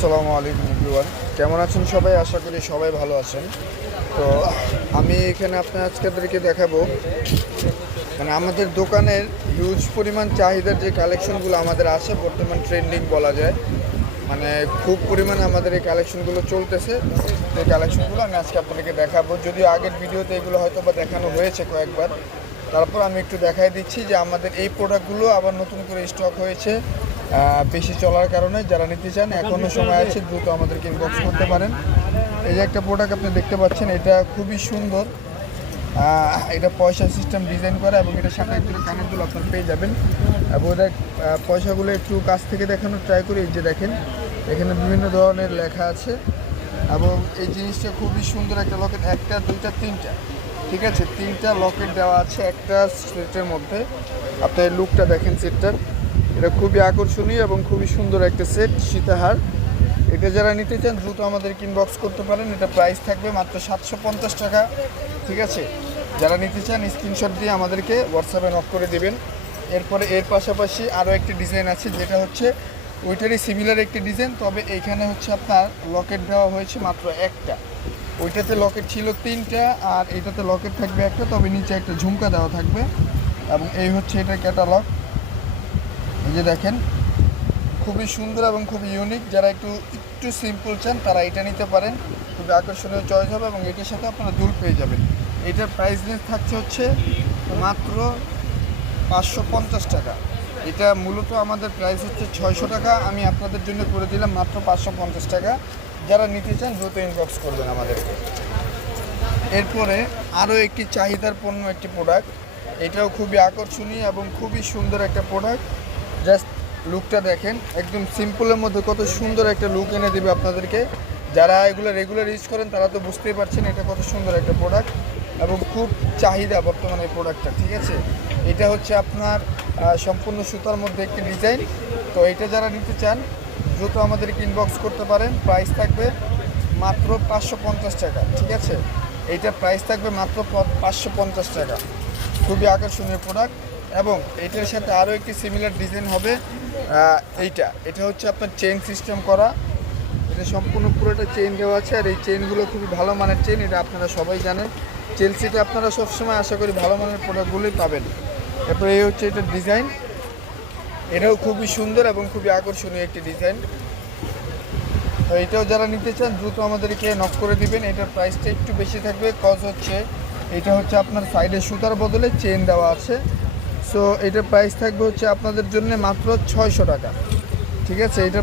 আসসালামু আলাইকুম এভরিওয়ান, কেমন আছেন সবাই? আশা করি সবাই ভালো আছেন। তো আমি এখানে আপনাদেরকে দেখাবো আমাদের দোকানের হিউজ পরিমাণ চাহিদার যে কালেকশনগুলো আমাদের আছে, বর্তমান ট্রেন্ডিং বলা যায়। খুব পরিমাণে আমাদের এই কালেকশনগুলো চলতেছে। এই কালেকশনগুলো আমি আজকে আপনাদেরকে দেখাবো। যদিও আগের ভিডিওতে এগুলো হয়তো বা দেখানো হয়েছে কয়েকবার, তারপর আমি একটু দেখাই দিচ্ছি যে আমাদের এই প্রোডাক্টগুলো আবার নতুন করে স্টক হয়েছে বেশি চলার কারণে। যারা নিতে চান এখনও সময় আছে, দ্রুত আমাদেরকে ইনবক্স করতে পারেন। এই যে একটা প্রোডাক্ট আপনি দেখতে পাচ্ছেন, এটা খুবই সুন্দর। এটা পয়সা সিস্টেম ডিজাইন করা এবং এটার সাথে একটু কানের দুল আপনার পেয়ে যাবেন। এবং এটা পয়সাগুলো একটু কাছ থেকে দেখানোর ট্রাই করি। এই যে দেখেন, এখানে বিভিন্ন ধরনের লেখা আছে এবং এই জিনিসটা খুবই সুন্দর। একটা লকেট, একটা দুইটা তিনটা, ঠিক আছে, তিনটা লকেট দেওয়া আছে একটা সেটের মধ্যে। আপনার লুকটা দেখেন সেটটার, এটা খুবই আকর্ষণীয় এবং খুবই সুন্দর একটা সেট সীতাহার। এটা যারা নিতে চান দ্রুত আমাদেরকে ইনবক্স করতে পারেন। এটা প্রাইস থাকবে মাত্র 750 টাকা, ঠিক আছে। যারা নিতে চান স্ক্রিনশট দিয়ে আমাদেরকে হোয়াটসঅ্যাপে নক করে দেবেন। এরপরে এর পাশাপাশি আরও একটি ডিজাইন আছে, যেটা হচ্ছে ওইটারই সিমিলার একটি ডিজাইন, তবে এইখানে হচ্ছে আপনার লকেট দেওয়া হয়েছে মাত্র একটা। ওইটাতে লকেট ছিল তিনটা আর এইটাতে লকেট থাকবে একটা, তবে নিচে একটা ঝুমকা দেওয়া থাকবে। এবং এই হচ্ছে এটার ক্যাটালগ। এই যে দেখেন, খুবই সুন্দর এবং খুবই ইউনিক। যারা একটু সিম্পল চান তারা এটা নিতে পারেন, খুবই আকর্ষণীয় চয়েস হবে এবং এটার সাথে আপনারা দুল পেয়ে যাবেন। এটার প্রাইস রেঞ্জ থাকছে হচ্ছে মাত্র 550 টাকা। এটা মূলত আমাদের প্রাইস হচ্ছে 600 টাকা, আমি আপনাদের জন্য করে দিলাম মাত্র 550 টাকা। যারা নিতে চান দ্রুত ইনবক্স করবেন আমাদেরকে। এরপরে আরও একটি চাহিদার পণ্য একটি প্রোডাক্ট, এটাও খুবই আকর্ষণীয় এবং খুবই সুন্দর একটা প্রোডাক্ট। জাস্ট লুকটা দেখেন, একদম সিম্পলের মধ্যে কত সুন্দর একটা লুক এনে দেবে আপনাদেরকে। যারা এগুলো রেগুলার ইউজ করেন তারা তো বুঝতেই পারছেন এটা কত সুন্দর একটা প্রোডাক্ট এবং খুব চাহিদা বর্তমানে এই প্রোডাক্টটা, ঠিক আছে। এটা হচ্ছে আপনার সম্পূর্ণ সুতার মধ্যে একটি ডিজাইন। তো এটা যারা নিতে চান দ্রুত আমাদেরকে ইনবক্স করতে পারেন। প্রাইস থাকবে মাত্র 550 টাকা, ঠিক আছে। এইটার প্রাইস থাকবে মাত্র 550 টাকা। খুবই আকর্ষণীয় প্রোডাক্ট এবং এটার সাথে আরও একটি সিমিলার ডিজাইন হবে। এটা হচ্ছে আপনার চেইন সিস্টেম করা। এটা সম্পূর্ণ পুরোটা চেইন দেওয়া আছে আর এই চেইনগুলো খুবই ভালো মানের চেইন, এটা আপনারা সবাই জানেন। চেলসিতে আপনারা সবসময় আশা করি ভালো মানের প্রোডাক্টগুলোই পাবেন। তারপরে এই হচ্ছে এটার ডিজাইন, এটাও খুবই সুন্দর এবং খুবই আকর্ষণীয় একটি ডিজাইন। তো এটাও যারা নিতে চান দ্রুত আমাদেরকে নক করে দিবেন। এটার প্রাইসটা একটু বেশি থাকবে, কজ হচ্ছে এটা হচ্ছে আপনার সাইডে সুতার বদলে চেইন দেওয়া আছে। সো এটার প্রাইস থাকবে হচ্ছে আপনাদের জন্য মাত্র 600 টাকা, ঠিক আছে। এটা